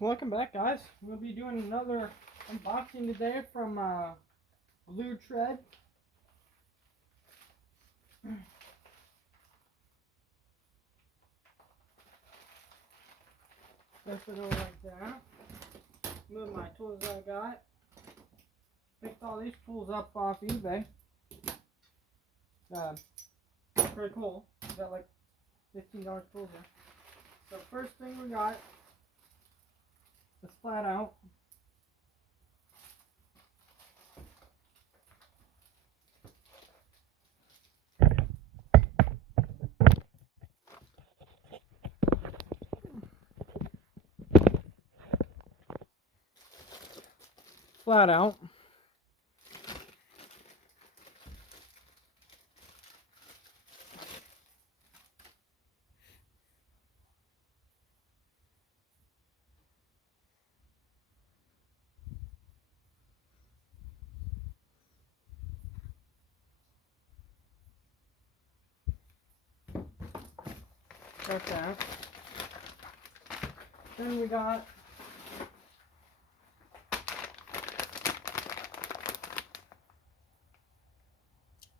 Welcome back, guys. We'll be doing another unboxing today from GlueTread. Lift it over like that. Move my tools that I got. Picked all these tools up off eBay. Pretty cool. Got like $15 tools there. So first thing we got is flat out. Flat out. Got that. Then we got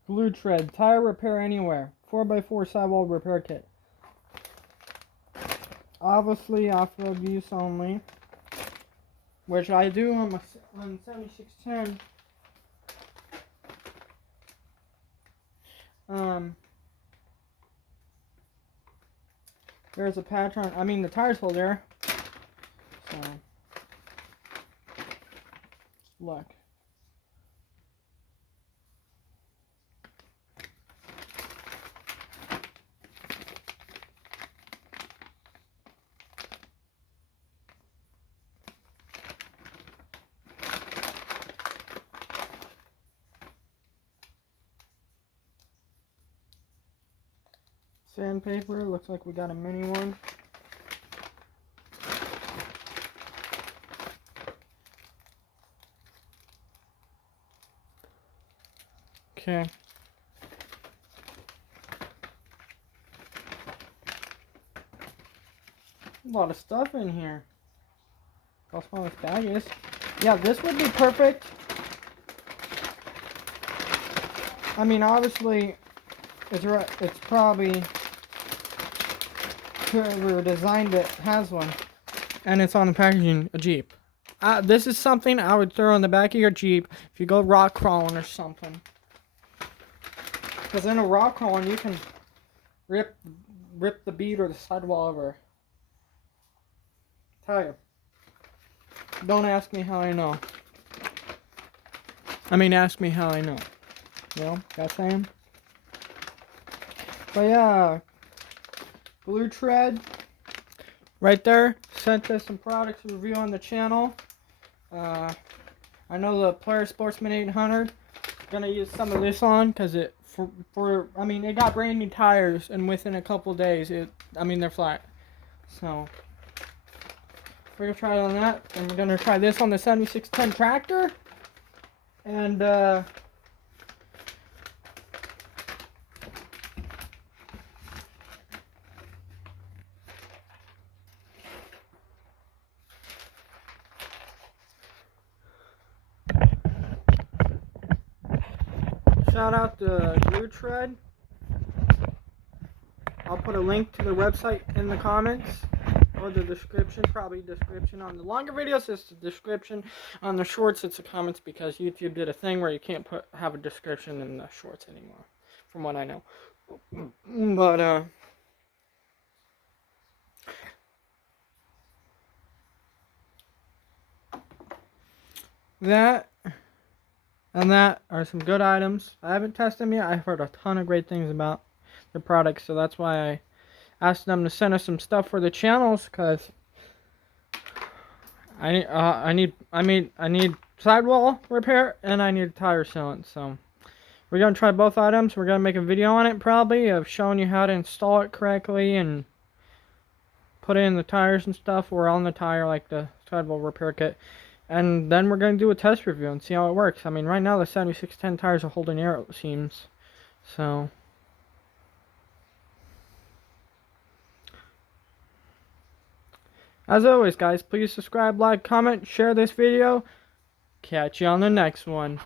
GlueTread Tire Repair Anywhere 4x4 sidewall repair kit. Obviously off-road use only, which I do on 7610. There's a patch on, the tires hold there. So, look. Sandpaper, looks like we got a mini one. Okay. A lot of stuff in here. How small this bag is. Yeah, this would be perfect. Obviously, it's probably whoever designed it has one. And it's on the packaging, a Jeep. This is something I would throw in the back of your Jeep if you go rock crawling or something. Because in a rock crawling, you can rip the bead or the sidewall over tire. Don't ask me how I know. Ask me how I know. You know, got saying? But yeah, GlueTread, right there, sent us some products to review on the channel. I know the Player Sportsman 800, gonna use some of this on, because it got brand new tires, and within a couple days, they're flat. So, we're gonna try it on that, and we're gonna try this on the 7610 tractor, and shout out to GlueTread. I'll put a link to the website in the comments or the description, probably description on the longer videos. It's the description. On the shorts, it's the comments, because YouTube did a thing where you can't have a description in the shorts anymore, from what I know. But that and that are some good items. I haven't tested them yet. I've heard a ton of great things about the products, so that's why I asked them to send us some stuff for the channels, because I need sidewall repair and I need tire sealant. So we're gonna try both items. We're gonna make a video on it, probably, of showing you how to install it correctly and put in the tires and stuff, or on the tire, like the sidewall repair kit. And then we're gonna do a test review and see how it works. Right now the 7610 tires are holding air, it seems. So As always, guys, please subscribe, like, comment, share this video. Catch you on the next one.